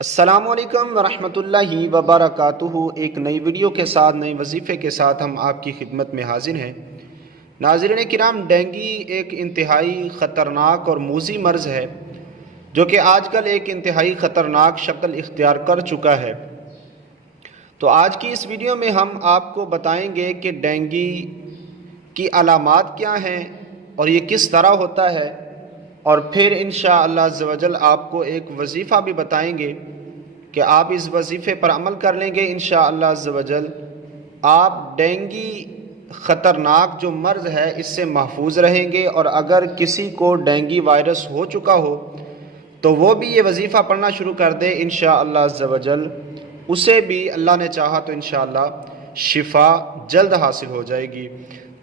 السلام علیکم ورحمۃ اللہ وبرکاتہ۔ ایک نئی ویڈیو کے ساتھ، نئے وظیفے کے ساتھ ہم آپ کی خدمت میں حاضر ہیں۔ ناظرین کرام، ڈینگی ایک انتہائی خطرناک اور موذی مرض ہے جو کہ آج کل ایک انتہائی خطرناک شکل اختیار کر چکا ہے۔ تو آج کی اس ویڈیو میں ہم آپ کو بتائیں گے کہ ڈینگی کی علامات کیا ہیں اور یہ کس طرح ہوتا ہے، اور پھر انشاءاللہ عز و جل آپ کو ایک وظیفہ بھی بتائیں گے کہ آپ اس وظیفے پر عمل کر لیں گے انشاءاللہ عز و جل آپ ڈینگی خطرناک جو مرض ہے اس سے محفوظ رہیں گے، اور اگر کسی کو ڈینگی وائرس ہو چکا ہو تو وہ بھی یہ وظیفہ پڑھنا شروع کر دے انشاءاللہ عز و جل، اسے بھی اللہ نے چاہا تو انشاءاللہ شفا جلد حاصل ہو جائے گی۔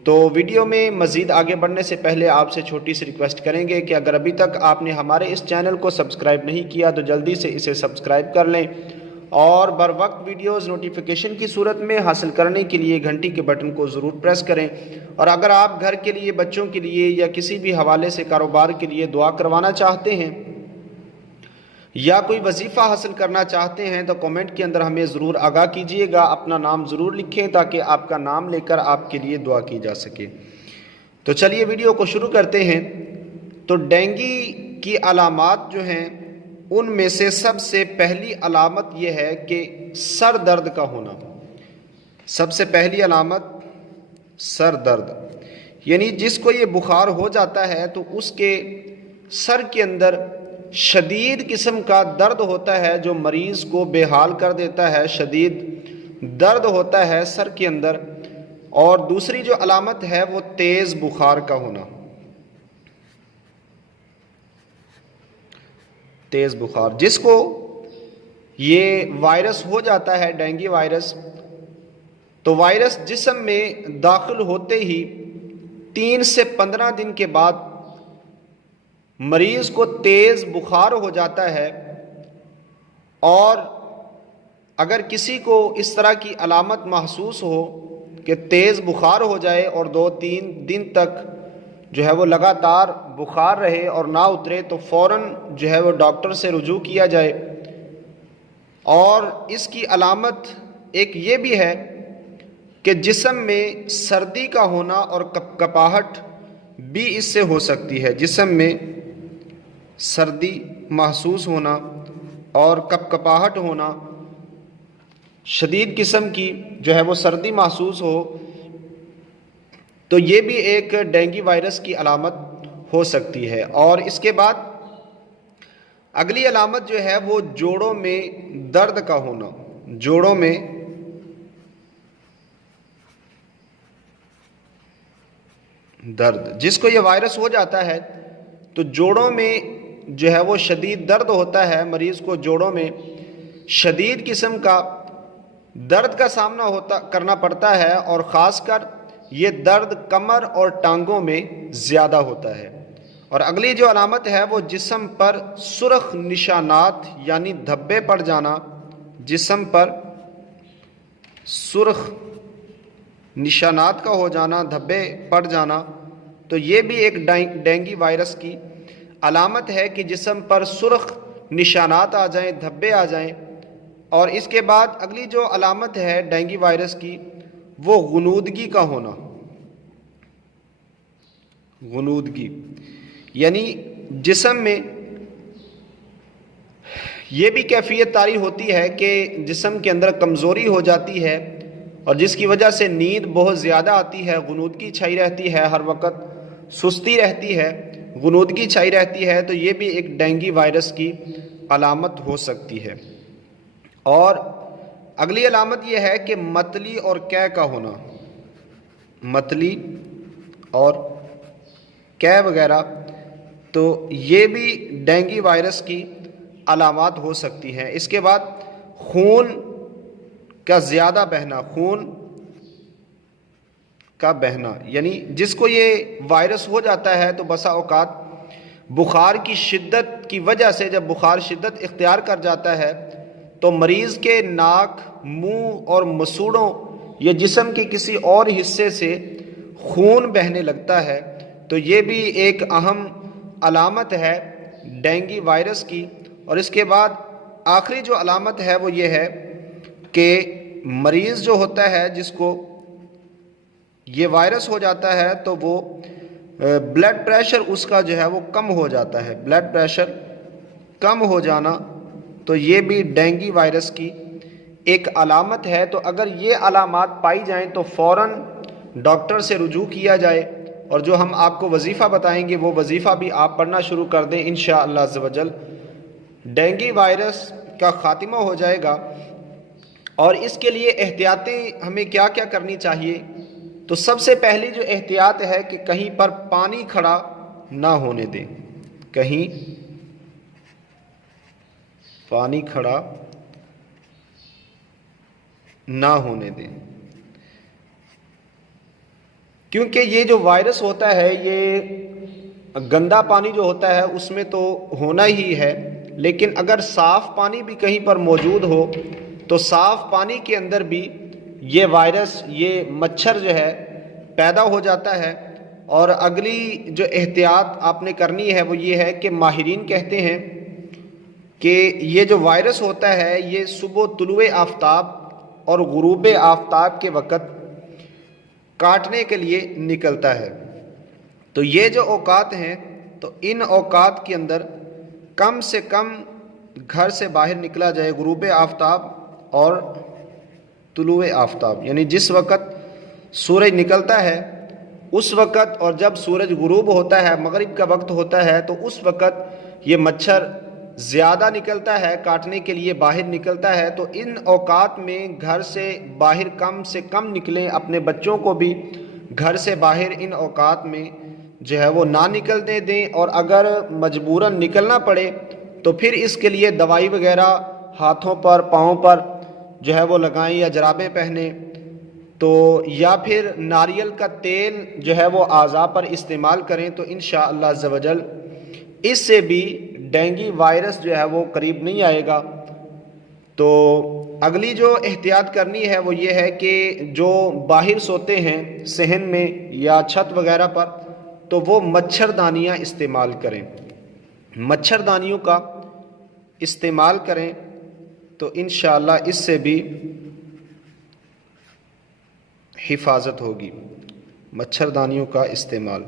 تو ویڈیو میں مزید آگے بڑھنے سے پہلے آپ سے چھوٹی سی ریکویسٹ کریں گے کہ اگر ابھی تک آپ نے ہمارے اس چینل کو سبسکرائب نہیں کیا تو جلدی سے اسے سبسکرائب کر لیں، اور بر وقت ویڈیوز نوٹیفیکیشن کی صورت میں حاصل کرنے کے لیے گھنٹی کے بٹن کو ضرور پریس کریں۔ اور اگر آپ گھر کے لیے، بچوں کے لیے یا کسی بھی حوالے سے کاروبار کے لیے دعا کروانا چاہتے ہیں یا کوئی وظیفہ حاصل کرنا چاہتے ہیں تو کمنٹ کے اندر ہمیں ضرور آگاہ کیجئے گا، اپنا نام ضرور لکھیں تاکہ آپ کا نام لے کر آپ کے لیے دعا کی جا سکے۔ تو چلیے ویڈیو کو شروع کرتے ہیں۔ تو ڈینگی کی علامات جو ہیں ان میں سے سب سے پہلی علامت یہ ہے کہ سر درد کا ہونا۔ سب سے پہلی علامت سر درد، یعنی جس کو یہ بخار ہو جاتا ہے تو اس کے سر کے اندر شدید قسم کا درد ہوتا ہے جو مریض کو بے حال کر دیتا ہے، شدید درد ہوتا ہے سر کے اندر۔ اور دوسری جو علامت ہے وہ تیز بخار کا ہونا، تیز بخار۔ جس کو یہ وائرس ہو جاتا ہے ڈینگی وائرس، تو وائرس جسم میں داخل ہوتے ہی 3 سے 15 دن کے بعد مریض کو تیز بخار ہو جاتا ہے۔ اور اگر کسی کو اس طرح کی علامت محسوس ہو کہ تیز بخار ہو جائے اور 2-3 دن تک جو ہے وہ لگاتار بخار رہے اور نہ اترے، تو فوراً جو ہے وہ ڈاکٹر سے رجوع کیا جائے۔ اور اس کی علامت ایک یہ بھی ہے کہ جسم میں سردی کا ہونا اور کپاہٹ بھی اس سے ہو سکتی ہے۔ جسم میں سردی محسوس ہونا اور کپاہٹ ہونا، شدید قسم کی جو ہے وہ سردی محسوس ہو، تو یہ بھی ایک ڈینگی وائرس کی علامت ہو سکتی ہے۔ اور اس کے بعد اگلی علامت جو ہے وہ جوڑوں میں درد کا ہونا۔ جوڑوں میں درد، جس کو یہ وائرس ہو جاتا ہے تو جوڑوں میں جو ہے وہ شدید درد ہوتا ہے، مریض کو جوڑوں میں شدید قسم کا درد کا سامنا کرنا پڑتا ہے، اور خاص کر یہ درد کمر اور ٹانگوں میں زیادہ ہوتا ہے۔ اور اگلی جو علامت ہے وہ جسم پر سرخ نشانات یعنی دھبے پڑ جانا۔ جسم پر سرخ نشانات کا ہو جانا، دھبے پڑ جانا، تو یہ بھی ایک ڈینگی وائرس کی علامت ہے کہ جسم پر سرخ نشانات آ جائیں، دھبے آ جائیں۔ اور اس کے بعد اگلی جو علامت ہے ڈینگی وائرس کی وہ غنودگی کا ہونا۔ غنودگی یعنی جسم میں یہ بھی کیفیت طاری ہوتی ہے کہ جسم کے اندر کمزوری ہو جاتی ہے، اور جس کی وجہ سے نیند بہت زیادہ آتی ہے، غنودگی چھائی رہتی ہے، ہر وقت سستی رہتی ہے، غنودگی چھائی رہتی ہے، تو یہ بھی ایک ڈینگی وائرس کی علامت ہو سکتی ہے۔ اور اگلی علامت یہ ہے کہ متلی اور قے کا ہونا۔ متلی اور قے وغیرہ، تو یہ بھی ڈینگی وائرس کی علامات ہو سکتی ہیں۔ اس کے بعد خون کا زیادہ بہنا، خون کا بہنا، یعنی جس کو یہ وائرس ہو جاتا ہے تو بسا اوقات بخار کی شدت کی وجہ سے، جب بخار شدت اختیار کر جاتا ہے تو مریض کے ناک، منہ اور مسوڑوں یا جسم کے کسی اور حصے سے خون بہنے لگتا ہے، تو یہ بھی ایک اہم علامت ہے ڈینگی وائرس کی۔ اور اس کے بعد آخری جو علامت ہے وہ یہ ہے کہ مریض جو ہوتا ہے جس کو یہ وائرس ہو جاتا ہے تو وہ بلڈ پریشر اس کا جو ہے وہ کم ہو جاتا ہے. بلڈ پریشر کم ہو جانا تو یہ بھی ڈینگی وائرس کی ایک علامت ہے. تو اگر یہ علامات پائی جائیں تو فوراً ڈاکٹر سے رجوع کیا جائے، اور جو ہم آپ کو وظیفہ بتائیں گے وہ وظیفہ بھی آپ پڑھنا شروع کر دیں. انشاءاللہ عز و جل ڈینگی وائرس کا خاتمہ ہو جائے گا. اور اس کے لیے احتیاطیں ہمیں کیا کیا کرنی چاہیے؟ تو سب سے پہلی جو احتیاط ہے کہ کہیں پر پانی کھڑا نہ ہونے دیں. کہیں پانی کھڑا نہ ہونے دیں، کیونکہ یہ جو وائرس ہوتا ہے یہ گندا پانی جو ہوتا ہے اس میں تو ہونا ہی ہے، لیکن اگر صاف پانی بھی کہیں پر موجود ہو تو صاف پانی کے اندر بھی یہ وائرس، یہ مچھر جو ہے پیدا ہو جاتا ہے. اور اگلی جو احتیاط آپ نے کرنی ہے وہ یہ ہے کہ ماہرین کہتے ہیں کہ یہ جو وائرس ہوتا ہے یہ صبح طلوع آفتاب اور غروب آفتاب کے وقت کاٹنے کے لیے نکلتا ہے. تو یہ جو اوقات ہیں تو ان اوقات کے اندر کم سے کم گھر سے باہر نکلا جائے غروب آفتاب اور طلوع آفتاب، یعنی جس وقت سورج نکلتا ہے اس وقت، اور جب سورج غروب ہوتا ہے مغرب کا وقت ہوتا ہے تو اس وقت یہ مچھر زیادہ نکلتا ہے، کاٹنے کے لیے باہر نکلتا ہے. تو ان اوقات میں گھر سے باہر کم سے کم نکلیں. اپنے بچوں کو بھی گھر سے باہر ان اوقات میں جو ہے وہ نہ نکلنے دیں، اور اگر مجبوراً نکلنا پڑے تو پھر اس کے لیے دوائی وغیرہ ہاتھوں پر پاؤں پر جو ہے وہ لگائیں یا جرابیں پہنیں. تو یا پھر ناریل کا تیل جو ہے وہ اعضاء پر استعمال کریں تو انشاءاللہ عز و جل اس سے بھی ڈینگی وائرس جو ہے وہ قریب نہیں آئے گا. تو اگلی جو احتیاط کرنی ہے وہ یہ ہے کہ جو باہر سوتے ہیں صحن میں یا چھت وغیرہ پر تو وہ مچھردانیاں استعمال کریں. مچھردانیوں کا استعمال کریں تو انشاءاللہ اس سے بھی حفاظت ہوگی. مچھردانیوں کا استعمال.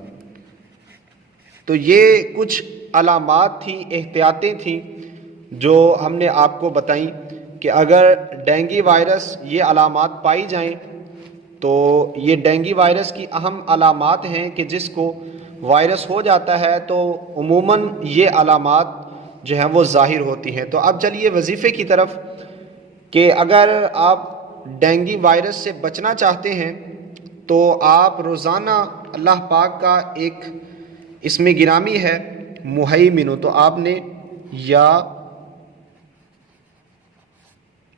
تو یہ کچھ علامات تھیں، احتیاطیں تھیں جو ہم نے آپ کو بتائیں کہ اگر ڈینگی وائرس یہ علامات پائی جائیں تو یہ ڈینگی وائرس کی اہم علامات ہیں کہ جس کو وائرس ہو جاتا ہے تو عموماً یہ علامات جو ہیں وہ ظاہر ہوتی ہیں. تو اب چلیے وظیفے کی طرف کہ اگر آپ ڈینگی وائرس سے بچنا چاہتے ہیں تو آپ روزانہ اللہ پاک کا ایک اسم گرامی ہے مہیمن، تو آپ نے یا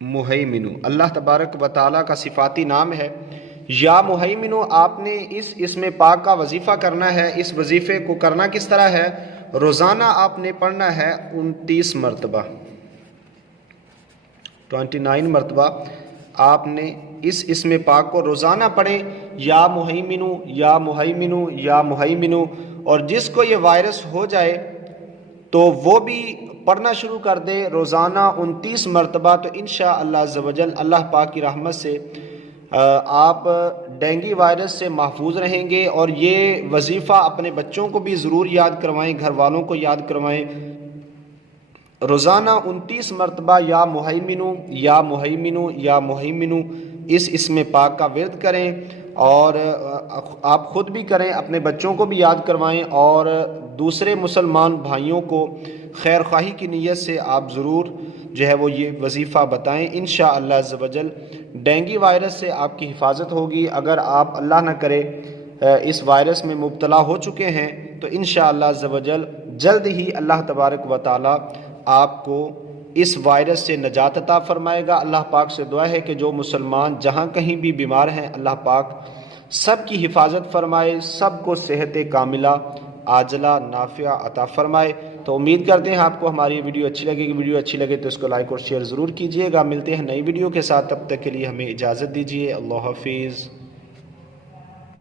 مہیمن، اللہ تبارک و تعالیٰ کا صفاتی نام ہے یا مہیمن. آپ نے اس اسم پاک کا وظیفہ کرنا ہے. اس وظیفے کو کرنا کس طرح ہے؟ روزانہ آپ نے پڑھنا ہے 29 مرتبہ، 29 مرتبہ آپ نے اس اسم پاک کو روزانہ پڑھیں، یا مہیمن یا مہیمن یا مہیمن. اور جس کو یہ وائرس ہو جائے تو وہ بھی پڑھنا شروع کر دے روزانہ 29 مرتبہ. تو انشاءاللہ عز و جل اللہ پاک کی رحمت سے آپ ڈینگی وائرس سے محفوظ رہیں گے. اور یہ وظیفہ اپنے بچوں کو بھی ضرور یاد کروائیں، گھر والوں کو یاد کروائیں. روزانہ 29 مرتبہ یا مہیمن یا مہیمن یا مہیمن اس اسم پاک کا ورد کریں، اور آپ خود بھی کریں، اپنے بچوں کو بھی یاد کروائیں، اور دوسرے مسلمان بھائیوں کو خیر خواہی کی نیت سے آپ ضرور جو ہے وہ یہ وظیفہ بتائیں. انشاءاللہ عز و جل ڈینگی وائرس سے آپ کی حفاظت ہوگی. اگر آپ اللہ نہ کرے اس وائرس میں مبتلا ہو چکے ہیں تو انشاءاللہ عز و جل جلد ہی اللہ تبارک و تعالی آپ کو اس وائرس سے نجات عطا فرمائے گا. اللہ پاک سے دعا ہے کہ جو مسلمان جہاں کہیں بھی بیمار ہیں اللہ پاک سب کی حفاظت فرمائے، سب کو صحت کاملہ عاجلہ نافعہ عطا فرمائے. تو امید کرتے ہیں آپ کو ہماری ویڈیو اچھی لگے گی. ویڈیو اچھی لگے تو اس کو لائک اور شیئر ضرور کیجیے گا. ملتے ہیں نئی ویڈیو کے ساتھ، تب تک کے لیے ہمیں اجازت دیجیے. اللہ حافظ.